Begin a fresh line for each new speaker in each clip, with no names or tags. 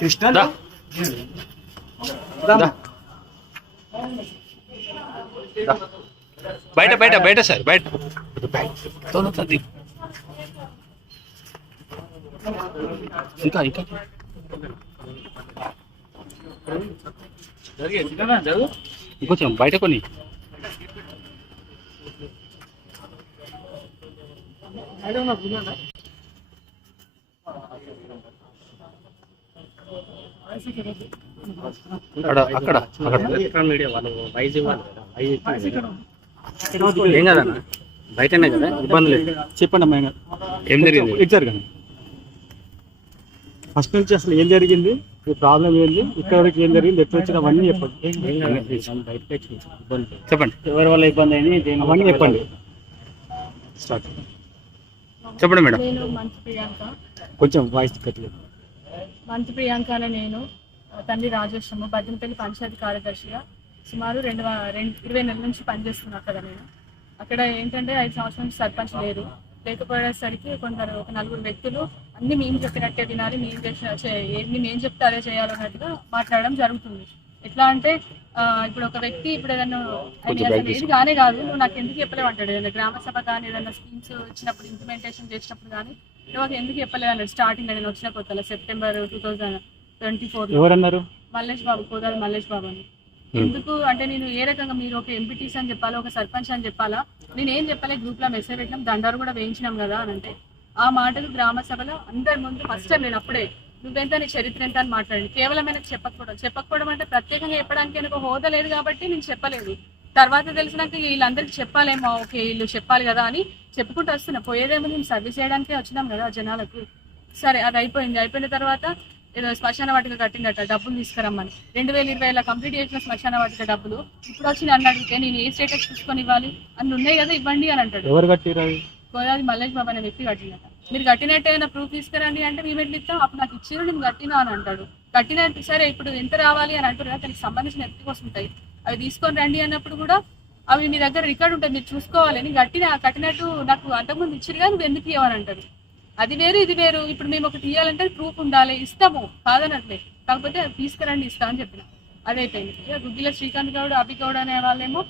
కృష్ణ.
బయట బయట బయట సార్ బయట. ఇంకా ఇంకా. ఇంకొంచెం బయట కొని అక్కడ అక్కడ అక్కడ
ఎలక్ట్రాన్ మీడియా వాళ్ళు వైజ్ ఇవ్వాలి కదా వైజ్ ఇచ్చింది. ఏం కదన్న? బయటనే కదా? ఇబ్బంది లేదు.
చెప్పండి అమ్మాయి
ఏం జరిగింది?
ఎగ్జాక్ట్ గానే ఫస్ట్ నుంచి అసలు ఏం జరిగింది? ఈ ప్రాబ్లం ఏంది? ఇక్కడ వరకు ఏం జరిగింది? ఎట్లా వచ్చిన అవన్నీ చెప్పండి.
వచ్చింది.
చెప్పండి.
ఎవరి వల్ల ఇబ్బంది అయింది?
అవన్నీ చెప్పండి. స్టార్ట్
చెప్పండి మేడం.
కొంచెం వాయిస్ కట్టలేదు
మంచు ప్రియాంక నేను తండ్రి రాజేశ్వరము బద్దనపల్లి పంచాయతీ కార్యదర్శిగా సుమారు రెండు రెండు ఇరవై నెలల నుంచి పనిచేస్తున్నా అక్కడ నేను. అక్కడ ఏంటంటే ఐదు సంవత్సరాల నుంచి సర్పంచ్ లేరు లేకపోయేసరికి కొందరు ఒక నలుగురు వ్యక్తులు అన్ని మేము చెప్పినట్టే వినాలి మేము చేసిన ఏంది మేము చెప్తే అదే చేయాలన్నట్టుగా మాట్లాడడం జరుగుతుంది. ఎట్లా అంటే ఇప్పుడు ఒక వ్యక్తి ఇప్పుడు ఏదన్నా ఆయన అసలు ఏది కానే కాదు. నువ్వు నాకు ఎందుకు చెప్పలేవు అంటాడు. ఏదైనా గ్రామ సభ కానీ ఏదైనా స్కీమ్స్ ఇచ్చినప్పుడు ఇంప్లిమెంటేషన్ చేసినప్పుడు కానీ నాకు ఎందుకు చెప్పలేదు అన్నాడు స్టార్టింగ్ నేను వచ్చిన కొత్తలో September two thousand twenty four
ఎవరన్నారు?
మల్లేష్ బాబు కోదాలి మల్లేష్ బాబు అని. ఎందుకు అంటే నేను ఏ రకంగా మీరు ఒక ఎంపీటీస్ అని చెప్పాలా ఒక సర్పంచ్ అని చెప్పాలా? నేను ఏం చెప్పలే గ్రూప్లో మెసేజ్ పెట్టినాం దండారు కూడా వేయించినాం కదా అని అంటే ఆ మాటలు గ్రామ సభలో అందరి ముందు ఫస్ట్ టైం నేను అప్పుడే నువ్వెంత నీ చరిత్ర ఎంత అని మాట్లాడి కేవలం ఆయనకు చెప్పకపోవడం. చెప్పకపోవడం అంటే ప్రత్యేకంగా చెప్పడానికి ఆయనకు హోదా లేదు కాబట్టి నేను చెప్పలేదు. తర్వాత తెలిసినాక వీళ్ళందరికీ చెప్పాలేమో ఓకే వీళ్ళు చెప్పాలి కదా అని చెప్పుకుంటూ వస్తున్నా. పోయేదేమో నేను సర్వీస్ చేయడానికే వచ్చినాం కదా జనాలకు. సరే అది అయిపోయింది. అయిపోయిన తర్వాత ఏదో శ్మశాన వాటిక కట్టిందట డబ్బులు తీసుకురమ్మని. రెండు వేల ఇరవైలో కంప్లీట్ చేసిన శ్మశాన వాటిక డబ్బులు. ఇప్పుడు వచ్చి నన్ను అడిగితే నేను ఏ స్టేటస్ చూసుకొని ఇవ్వాలి? అన్ని ఉన్నాయి కదా ఇవ్వండి అని అంటాడు.
ఎవరు కట్టిరు
గోదావరి మల్లేష్ బాబు అనే వ్యక్తి కట్టినట మీరు కట్టినట్టు ఏమైనా ప్రూఫ్ తీసుకురండి అంటే మేము ఎట్లా ఇస్తాం? అప్పుడు నాకు ఇచ్చారు నేను కట్టినా అని అంటాడు. కట్టినట్టు సరే ఇప్పుడు ఎంత రావాలి అని అంటారు కదా దానికి సంబంధించిన ఎంత కోసం ఉంటాయి. అవి తీసుకొని రండి అన్నప్పుడు కూడా అవి మీ దగ్గర రికార్డు ఉంటుంది మీరు చూసుకోవాలి. నేను కట్టిన కట్టినట్టు నాకు అంతకుముందు ఇచ్చారు కానీ నువ్వు ఎందుకు ఇవ్వని అంటాడు అది వేరు ఇది వేరు. ఇప్పుడు మేము ఒకటి ఇవ్వాలంటే ప్రూఫ్ ఉండాలి. ఇస్తాము. కాదనట్లే. కాకపోతే అది తీసుకురండి ఇస్తా అని చెప్పిన. అదైపోయింది ఇక గుగ్గిల శ్రీకాంత్ గౌడ్ అభి గౌడ్ అనే వాళ్ళేమో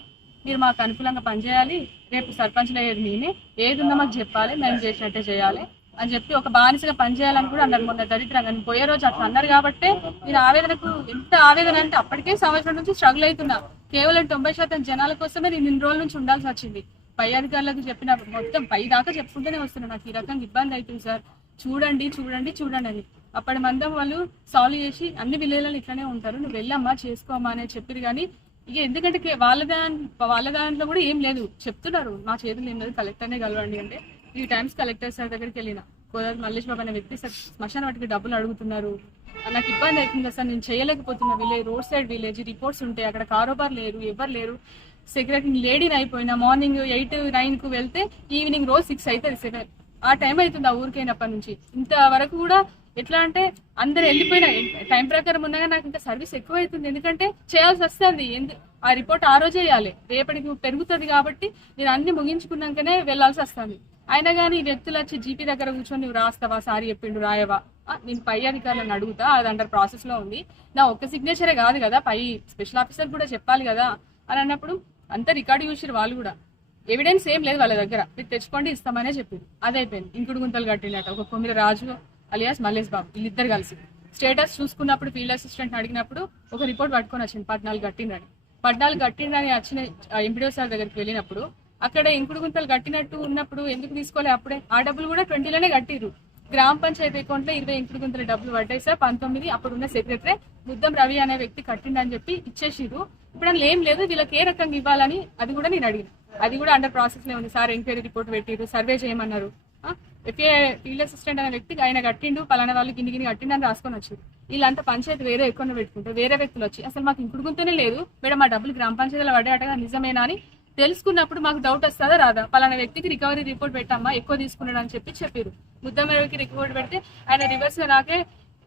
మీరు మాకు అనుకూలంగా పనిచేయాలి. రేపు సర్పంచ్లు అయ్యేది మేమే. ఏది ఉందో మాకు చెప్పాలి. మేము చేసినట్టే చేయాలి. అని చెప్పి ఒక బానిసగా పనిచేయాలని కూడా అన్నారు మొన్న దరిద్రంగా పోయే రోజు అట్లా అన్నారు కాబట్టి నేను ఆవేదనకు ఎంత ఆవేదన అంటే అప్పటికే సంవత్సరం నుంచి స్ట్రగుల్ అవుతున్నా. కేవలం తొంభై శాతం జనాల కోసమే నేను ఇన్ని రోజుల నుంచి ఉండాల్సి వచ్చింది. పై అధికారులకు చెప్పిన మొత్తం పై దాకా చెప్పుకుంటూనే వస్తున్నాను నాకు ఈ రకంగా ఇబ్బంది అవుతుంది సార్. చూడండి చూడండి చూడండి అని. అప్పటి మందం వాళ్ళు సాల్వ్ చేసి అన్ని విలేజ్లలో ఇట్లానే ఉంటారు. నువ్వు వెళ్ళమ్మా చేసుకోమ్మా అని చెప్పారు కానీ ఇక ఎందుకంటే వాళ్ళ దాని వాళ్ళ దాంట్లో కూడా ఏం లేదు. చెప్తున్నారు. మా చేతులు ఏం లేదు. కలెక్టర్నే కలవండి అంటే. ఈ టైమ్స్ కలెక్టర్ సార్ దగ్గరికి వెళ్ళిన. గోదావరి మల్లేష్ బాబు అనే వ్యక్తి సార్ శ్మశాన వాటికి డబ్బులు అడుగుతున్నారు. నాకు ఇబ్బంది అవుతుంది సార్. నేను చేయలేకపోతున్నా. Village road side village reports ఉంటాయి. అక్కడ కారోబార్ లేరు ఎవరు లేరు. సెక్రటరీ లేడీని అయిపోయినా మార్నింగ్ ఎయిట్ నైన్కు వెళ్తే ఈవినింగ్ రోజు సిక్స్ అవుతుంది సెవెన్ ఆ టైం అవుతుంది ఆ ఊరికైనప్పటి నుంచి. ఇంతవరకు కూడా ఎట్లా అంటే అందరు వెళ్ళిపోయిన. టైం ప్రకారం ఉన్నాగా నాకు ఇంకా సర్వీస్ ఎక్కువ అవుతుంది ఎందుకంటే చేయాల్సి వస్తుంది. ఎందు ఆ రిపోర్ట్ ఆ రోజే చేయాలి రేపటికి పెరుగుతుంది కాబట్టి నేను అన్ని ముగించుకున్నాకనే వెళ్ళాల్సి వస్తుంది. అయినా కానీ ఈ వ్యక్తులు వచ్చి జీపీ దగ్గర కూర్చొని నువ్వు రాస్తావా? సారీ చెప్పిండు రాయవా? నేను పై అధికారులను అడుగుతా అది అండర్ ప్రాసెస్లో ఉంది. నా ఒక్క సిగ్నేచరే కాదు కదా పై స్పెషల్ ఆఫీసర్ కూడా చెప్పాలి కదా అని అన్నప్పుడు అంత రికార్డు చూసిరు వాళ్ళు కూడా. ఎవిడెన్స్ ఏం లేదు వాళ్ళ దగ్గర. మీరు తెచ్చుకోండి ఇస్తామనే చెప్పింది అదైపోయింది ఇంకుడు గుంతలు కట్టినట్టు ఒక కొమ్మిది రాజు అలియాస్ మల్లేష్ బాబు వీళ్ళిద్దరు కలిసి. స్టేటస్ చూసుకున్నప్పుడు ఫీల్డ్ అసిస్టెంట్ అడిగినప్పుడు ఒక రిపోర్ట్ పట్టుకొని వచ్చింది పద్నాలుగు కట్టిందని పద్నాలుగు కట్టిందని వచ్చిన ఎంపీడీఓ సార్ దగ్గరికి వెళ్ళినప్పుడు అక్కడ ఇంకుడు గుంతలు కట్టినట్టు ఉన్నప్పుడు ఎందుకు తీసుకోలే? అప్పుడే. ఆ డబ్బులు కూడా ట్వంటీలోనే కట్టిరు గ్రామ పంచాయతీ అకౌంట్లో ఇరవై ఇంకుడు గుంతల డబ్బులు పడ్డాయి సార్. పంతొమ్మిది అప్పుడు ఉన్న సెక్రటరీ ముద్దం రవి అనే వ్యక్తి కట్టిండని చెప్పి ఇచ్చేసిరు ఇప్పుడు అందులో ఏం లేదు వీళ్ళకి ఏ రకంగా ఇవ్వాలని అది కూడా నేను అడిగిన. అది కూడా అండర్ ప్రాసెస్లో ఉంది సార్. ఎంక్వైరీ రిపోర్ట్ పెట్టిరు సర్వే చేయమన్నారు. ఎఫ్ఏ ఫీల్డ్ అసిస్టెంట్ అనే వ్యక్తికి ఆయన కట్టిండు పలానా వాళ్ళు గిన్ని గిన్ని కట్టిండు అని రాసుకొని వచ్చారు వీళ్ళంతా పంచాయతీ వేరే ఎక్కువ పెట్టుకుంటారు వేరే వ్యక్తులు వచ్చి. అసలు మాకు ఇంకుడు గుంతనే లేదు. మేడం మా డబ్బులు గ్రామ పంచాయతీలో పడ్డాయట నిజమేనా అని తెలుసుకున్నప్పుడు మాకు డౌట్ వస్తుందా? రాదా? పలానా వ్యక్తికి రికవరీ రిపోర్ట్ పెట్టమ్మా ఎక్కువ తీసుకున్నాడు అని చెప్పి చెప్పారు ముద్దమేరకి రిపోర్ట్ పెడితే ఆయన రివర్స్ నాకే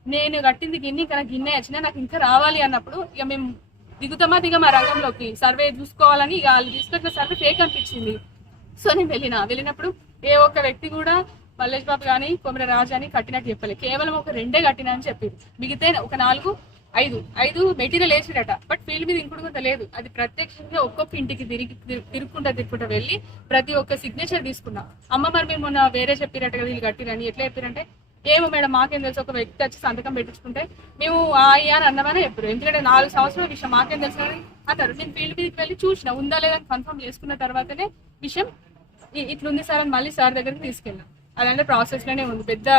నేను కట్టింది గిన్నె ఇంకా గిన్నె వచ్చినా నాకు ఇంకా రావాలి అన్నప్పుడు ఇక మేము దిగుతామా దిగమా రంగంలోకి? సర్వే చూసుకోవాలని ఇక వాళ్ళు తీసుకొచ్చిన సర్వే ఫేక్ అనిపించింది. సో నేను వెళ్ళిన. వెళ్ళినప్పుడు ఏ ఒక్క వ్యక్తి కూడా మల్లేష్ బాబు కానీ కొమర రాజు అని కట్టినట్టు చెప్పలే. కేవలం ఒక రెండే కట్టినా అని చెప్పారు మిగితే ఒక నాలుగు ఐదు ఐదు మెటీరియల్ వేసిరట బట్ ఫీల్డ్ మీద ఇంకుడు కూడా లేదు. అది ప్రత్యక్షంగా ఒక్కొక్క ఇంటికి తిరిగి తిరుక్కుంటా తిరుక్కుంటా వెళ్ళి ప్రతి ఒక్క సిగ్నేచర్ తీసుకున్నా. అమ్మ మరి మేము మొన్న వేరే చెప్పిరట కదా వీళ్ళు కట్టిరని ఎట్లా చెప్పారంటే ఏమో మేడం మాకేం తెలుసు ఒక వ్యక్తి వచ్చి సంతకం పెట్టించుకుంటే మేము అయ్యా అని అన్నమని చెప్పారు ఎందుకంటే నాలుగు సంవత్సరాల విషయం మాకేం తెలుసు అని అన్నారు. నేను ఫీల్డ్ మీదకి వెళ్ళి చూసిన ఉందా లేదని కన్ఫర్మ్ చేసుకున్న తర్వాతనే విషయం ఇట్లుంది సార్ అని మళ్ళీ సార్ దగ్గరికి తీసుకెళ్ళాం అదంటే ప్రాసెస్లోనే ఉంది. పెద్ద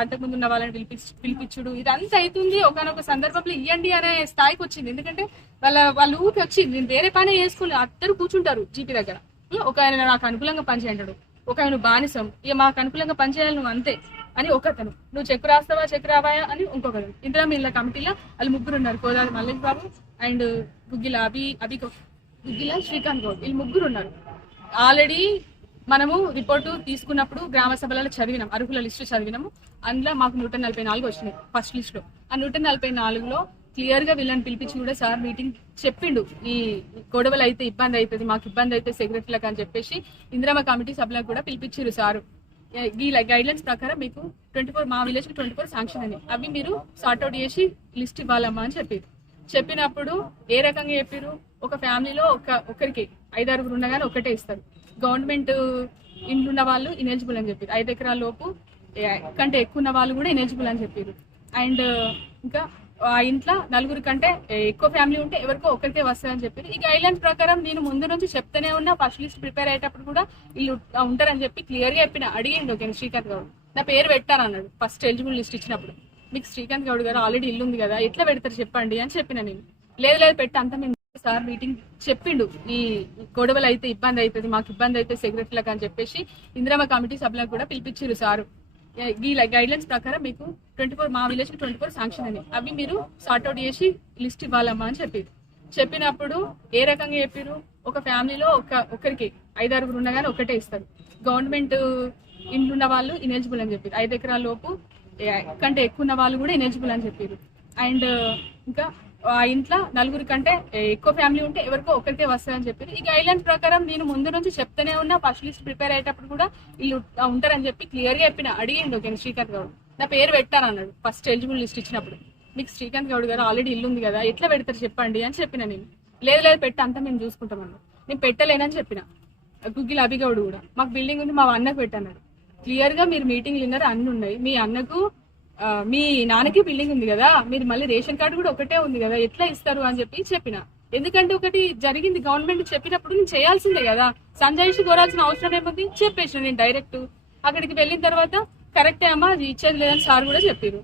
అంతకుముందు ఉన్న వాళ్ళని పిలిపి పిలిపించుడు. ఇదంతా అవుతుంది ఒకనొక సందర్భంలో ఇవ్వండి అనే స్థాయికి వచ్చింది. ఎందుకంటే వాళ్ళ వాళ్ళ ఊరికి వచ్చింది. నేను వేరే పని చేసుకుని అందరూ కూర్చుంటారు జీపీ దగ్గర. ఒక ఆయన నాకు అనుకూలంగా పనిచేయంటాడు. ఒక ఆయన బానిసం. ఇక మాకు అనుకూలంగా పనిచేయాలి నువ్వు అంతే అని ఒకతను. నువ్వు చెక్ రాస్తావా చెక్ రావాయా అని ఇంకొకరు ఇందిరా మిల్ల కమిటీలో వాళ్ళు ముగ్గురు ఉన్నారు. కోదాది మల్లేష్ బాబు అండ్ గుగ్గిల అభి అభి గుగ్గిల శ్రీకాంత్ గౌడ్. వీళ్ళు ముగ్గురు ఉన్నారు. ఆల్రెడీ మనము రిపోర్టు తీసుకున్నప్పుడు గ్రామ సభలలో చదివినాం అర్హుల లిస్టు చదివినాము. అందులో మాకు నూట నలభై నాలుగు వచ్చినాయి ఫస్ట్ లిస్టులో. ఆ నూట నలభై నాలుగులో క్లియర్గా వీళ్ళని పిలిపించి కూడా సార్ మీటింగ్ చెప్పిండు. ఈ గొడవలు అయితే ఇబ్బంది అవుతుంది మాకు ఇబ్బంది అయితే సెక్రటరీలకు అని చెప్పేసి ఇందిరామ కమిటీ సభలకు కూడా పిలిపించారు సారు. ఈ గైడ్ లైన్స్ ప్రకారం మీకు ట్వంటీ ఫోర్ మా విలేజ్ ట్వంటీ ఫోర్ శాంక్షన్ అని అవి మీరు సార్ట్అవుట్ చేసి లిస్ట్ ఇవ్వాలమ్మా అని చెప్పారు చెప్పినప్పుడు ఏ రకంగా చెప్పారు ఒక ఫ్యామిలీలో ఒక ఒకరికి ఐదారుగురు ఉండగానే కానీ ఒకటే ఇస్తారు. గవర్నమెంట్ ఇంట్లో ఉన్న వాళ్ళు ఇనెలిజిబుల్ అని చెప్పారు. ఐదు ఎకరాల లోపు కంటే ఎక్కువ ఉన్న వాళ్ళు కూడా ఇనెలిజిబుల్ అని చెప్పారు. అండ్ ఇంకా ఆ ఇంట్లో నలుగురు కంటే ఎక్కువ ఫ్యామిలీ ఉంటే ఎవరికో ఒకరికే వస్తాయని చెప్పారు. ఈ గైడ్లైన్స్ ప్రకారం నేను ముందు నుంచి చెప్తూనే ఉన్నా ఫస్ట్ లిస్ట్ ప్రిపేర్ అయ్యేటప్పుడు కూడా వీళ్ళు ఉంటారని చెప్పి క్లియర్గా చెప్పిన అడిగిండు ఓకే శ్రీకాంత్ గౌడ్. నా పేరు పెట్టాను అన్నాడు ఫస్ట్ ఎలిజిబుల్ లిస్ట్ ఇచ్చినప్పుడు. మీకు శ్రీకాంత్ గౌడ్ గారు ఆల్రెడీ ఇల్లు ఉంది కదా ఎట్లా పెడతారు చెప్పండి అని చెప్పిన నేను. లేదు లేదు పెట్టి అంతా సార్ మీటింగ్ చెప్పిండు. ఈ గొడవలు అయితే ఇబ్బంది అవుతుంది మాకు ఇబ్బంది అయితే సెక్రటరీలకు అని చెప్పేసి ఇందిరామ కమిటీ సభలకు కూడా పిలిపించారు సారు. ఈ గైడ్ లైన్స్ ప్రకారం మీకు ట్వంటీ ఫోర్ మా విలేజ్ ట్వంటీ ఫోర్ శాంక్షన్ అని. అవి మీరు సార్ట్అవుట్ చేసి లిస్ట్ ఇవ్వాలమ్మా అని చెప్పి చెప్పినప్పుడు ఏ రకంగా చెప్పారు ఒక ఫ్యామిలీలో ఒక ఒకరికి ఐదారుగురు ఉన్నా కానీ ఒకటే ఇస్తారు. గవర్నమెంట్ ఇండ్లు ఉన్న వాళ్ళు ఇనెలిజిబుల్ అని చెప్పారు ఐదు ఎకరాల లోపు కంటే ఎక్కువ ఉన్న వాళ్ళు కూడా ఇనెలిజిబుల్ అని చెప్పారు అండ్ ఇంకా ఆ ఇంట్లో నలుగురి కంటే ఎక్కువ ఫ్యామిలీ ఉంటే ఎవరికో ఒకరికే వస్తాయని చెప్పారు ఈ గైడ్ లైన్స్ ప్రకారం నేను ముందు నుంచి చెప్తూనే ఉన్నా ఫస్ట్ లిస్ట్ ప్రిపేర్ అయ్యేటప్పుడు కూడా వీళ్ళు ఉంటారని చెప్పి క్లియర్గా చెప్పిన. అడిగిండు ఓకే శ్రీకాంత్ గౌడ్. నా పేరు పెట్టాను అన్నాడు ఫస్ట్ ఎలిజిబుల్ లిస్ట్ ఇచ్చినప్పుడు. మీకు శ్రీకాంత్ గౌడ్ గారు ఆల్రెడీ ఇల్లు ఉంది కదా ఎట్లా పెడతారు చెప్పండి? అని చెప్పిన నేను. లేదు లేదు పెట్టి అంతా మేము చూసుకుంటాం అన్న నేను పెట్టలేనని చెప్పిన. గుగ్గిల అభిగౌడ్ కూడా. మాకు బిల్డింగ్ ఉంది మా అన్నకు పెట్టన్నాడు క్లియర్గా మీరు మీటింగ్లు విన్నారు అన్ని ఉన్నాయి మీ అన్నకు మీ నాన్నకి బిల్డింగ్ ఉంది కదా మీరు మళ్ళీ రేషన్ కార్డు కూడా ఒకటే ఉంది కదా ఎట్లా ఇస్తారు అని చెప్పి చెప్పిన. ఎందుకంటే ఒకటి జరిగింది గవర్నమెంట్ చెప్పినప్పుడు నేను చేయాల్సిందే కదా. సంజయ్ కోరాల్సిన అవసరం ఏముంది? చెప్పేసిన నేను డైరెక్ట్ అక్కడికి వెళ్ళిన తర్వాత కరెక్టే అమ్మా అది ఇచ్చేది లేదని సార్ కూడా చెప్పారు.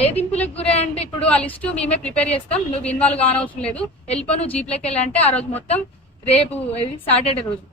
వేధింపులకు గురే అంటే ఇప్పుడు ఆ లిస్ట్ మేమే ప్రిపేర్ చేస్తాం. నువ్వు ఇన్వాల్వ్ కానవసరం లేదు. వెళ్ళిపో నువ్వు జీప్లోకి వెళ్ళాలంటే ఆ రోజు మొత్తం రేపు సాటర్డే రోజు.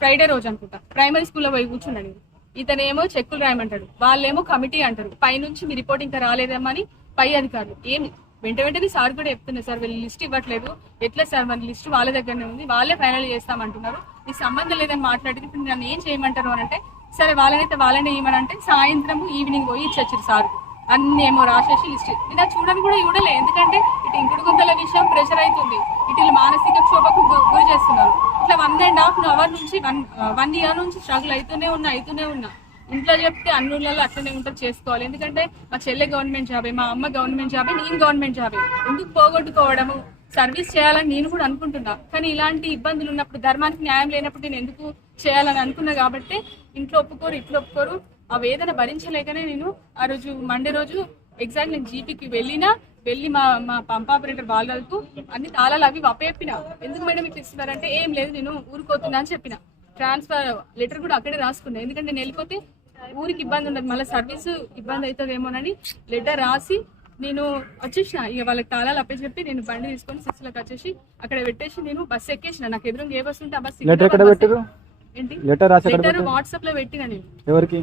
ఫ్రైడే రోజు అనుకుంటా. ప్రైమరీ స్కూల్లో పోయి కూర్చున్నాడు ఇతనేమో చెక్కులు రాయమంటాడు వాళ్ళేమో కమిటీ అంటారు. పైనుంచి మీ రిపోర్ట్ ఇంకా రాలేదేమో అని పై అధికారులు. ఏమి? వెంట వెంటనే సార్ కూడా చెప్తున్నారు సార్ వీళ్ళు లిస్ట్ ఇవ్వట్లేదు. ఎట్లా సార్ మన లిస్ట్ వాళ్ళ దగ్గరనే ఉంది? వాళ్ళే ఫైనల్ చేస్తామంటున్నారు. ఈ సంబంధం లేదని మాట్లాడితే ఇప్పుడు నన్ను ఏం చేయమంటారు? అని అంటే సరే వాళ్ళనైతే వాళ్ళనే ఇవ్వమని అంటే సాయంత్రం ఈవినింగ్ పోయి ఇచ్చొచ్చారు సార్. అన్ని ఏమో రాసేసి లిస్ట్. నేను చూడని కూడా చూడలే. ఎందుకంటే ఇటు ఇంకుడు గుంతల విషయం ప్రెషర్ అవుతుంది ఇటు వీళ్ళు మానసిక క్షోభకు గు- గురి చేస్తున్నారు ఇట్లా వన్ అండ్ హాఫ్ అవర్ నుంచి వన్ వన్ ఇయర్ నుంచి స్ట్రగుల్ అవుతూనే ఉన్నా అవుతూనే ఉన్నా. ఇంట్లో చెప్తే అన్నులలో అట్లనే ఉంటుంది చేసుకోవాలి. ఎందుకంటే మా చెల్లె గవర్నమెంట్ జాబే మా అమ్మ గవర్నమెంట్ జాబే నేను గవర్నమెంట్ జాబే. ఎందుకు పోగొట్టుకోవడము? సర్వీస్ చేయాలని నేను కూడా అనుకుంటున్నా. కానీ ఇలాంటి ఇబ్బందులు ఉన్నప్పుడు ధర్మానికి న్యాయం లేనప్పుడు నేను ఎందుకు చేయాలని అనుకున్నా కాబట్టి ఇంట్లో ఒప్పుకోరు ఇట్లా ఒప్పుకోరు. ఆ వేదన భరించలేకనే నేను ఆ రోజు మండే రోజు ఎగ్జాక్ట్ నేను జీపీకి వెళ్ళినా వెళ్ళి మా మా పంప్ ఆపరేటర్ బాలరాజుకు అన్ని తాళాలు అవి అప్పచెప్పిన ఎందుకు మేడం ఇట్లా ఇస్తున్నారంటే ఏం లేదు నేను ఊరుకోతున్నా అని చెప్పిన. ట్రాన్స్ఫర్ లెటర్ కూడా అక్కడే రాసుకున్నా. ఎందుకంటే నేను వెళ్ళిపోతే ఊరికి ఇబ్బంది ఉండదు. మళ్ళీ సర్వీస్ ఇబ్బంది అవుతుందేమోనని లెటర్ రాసి నేను వచ్చేసిన. ఇక వాళ్ళకి తాళాలు అప్పచెప్పి నేను బండి తీసుకొని సిక్స్లకు వచ్చేసి అక్కడ పెట్టేసి నేను బస్సు ఎక్కేసిన. నాకు ఎదురుగా ఏ బస్సు ఉంటే ఆ బస్సు
లెటర్
వాట్సాప్లో పెట్టిన నేను.
ఎవరికి?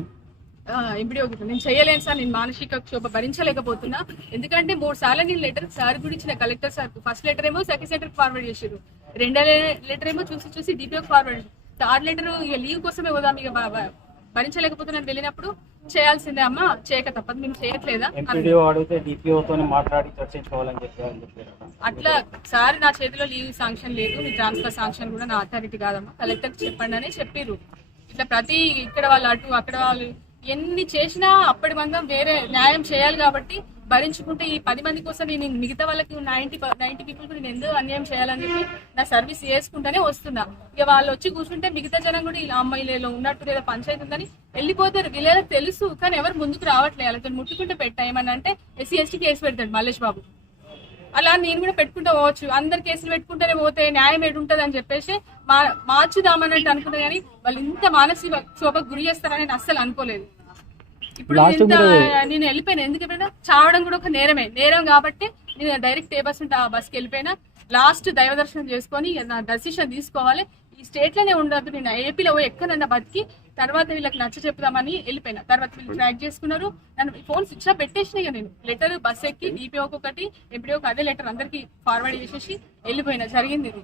ఎంపీడీ నేను చేయలేను సార్ నేను మానసిక క్షోభ భరించలేకపోతున్నా. ఎందుకంటే మూడు సార్లు నేను లెటర్ సార్ ఇచ్చిన కలెక్టర్ సార్ ఫస్ట్ లెటర్ ఏమో సెకండ్ సెంటర్ ఫార్వర్డ్ చేసారు రెండో లెటర్ ఏమో చూసి చూసి డిపిఓకి ఫార్వర్డ్ థర్డ్ లెటర్ ఇక లీవ్ కోసమే పోదాం ఇక భరించలేకపోతున్నాను వెళ్ళినప్పుడు. చేయాల్సిందే అమ్మా చేయక తప్పదు మేము చేయట్లేదా?
చెప్పారు.
అట్లా సార్ నా చేతిలో లీవ్ శాంక్షన్ లేదు మీ ట్రాన్స్ఫర్ శాంక్షన్ కూడా నా అథారిటీ కాదమ్మా. కలెక్టర్ చెప్పండి అని చెప్పిర్రు. ఇట్లా ఇట్లా ప్రతి ఇక్కడ వాళ్ళు అటు అక్కడ వాళ్ళు ఎన్ని చేసినా అప్పటి మందం వేరే న్యాయం చేయాలి కాబట్టి భరించుకుంటే ఈ పది మంది కోసం నేను మిగతా వాళ్ళకి నైన్టీ నైన్టీ పీపుల్ నేను ఎందుకు అన్యాయం చేయాలని చెప్పి నా సర్వీస్ చేసుకుంటానే వస్తున్నా. ఇక వాళ్ళు వచ్చి కూర్చుంటే మిగతా జనం కూడా ఇలా అమ్మాయిలలో ఉన్నట్టు లేదా పంచాయతీ ఉందని వెళ్ళిపోతారు. వీళ్ళకి తెలుసు కానీ ఎవరు ముందుకు రావట్లేదు. వాళ్ళతో ముట్టుకుంటే పెట్టా ఏమన్నా అంటే ఎస్సీ ఎస్టీ కేసు పెడతాడు మల్లేష్ బాబు. అలా నేను కూడా పెట్టుకుంటా పోవచ్చు. అందరు కేసులు పెట్టుకుంటేనే పోతే న్యాయం ఏడు ఉంటుంది అని చెప్పేసి మా మార్చుదామన్నట్టు అనుకున్నా కానీ వాళ్ళు ఇంత మానసిక క్షోభకు గురి చేస్తారని నేను అస్సలు అనుకోలేదు. ఇప్పుడు ఇంత నేను వెళ్ళిపోయాను. ఎందుకు వెళ్ళిపోయినా? చావడం కూడా ఒక నేరమే. నేరం కాబట్టి నేను డైరెక్ట్ ఏ బస్ ఉంటే ఆ బస్కి వెళ్ళిపోయినా. లాస్ట్ దైవ దర్శనం చేసుకొని నా డెసిషన్ తీసుకోవాలి. ఈ స్టేట్లోనే ఉండదు నేను ఏపీలో ఎక్కడన్నా బతికి తర్వాత వీళ్ళకి నచ్చ చెప్దామని వెళ్ళిపోయినా. తర్వాత వీళ్ళు ట్రాక్ చేసుకున్నారు. నన్ను ఫోన్ స్విచ్ ఆఫ్ పెట్టేసిన ఇక నేను. లెటర్ బస్ ఎక్కి డిపిఓకి ఒకటి ఒక అదే లెటర్ అందరికి ఫార్వర్డ్ చేసేసి వెళ్ళిపోయినా. జరిగింది ఇది.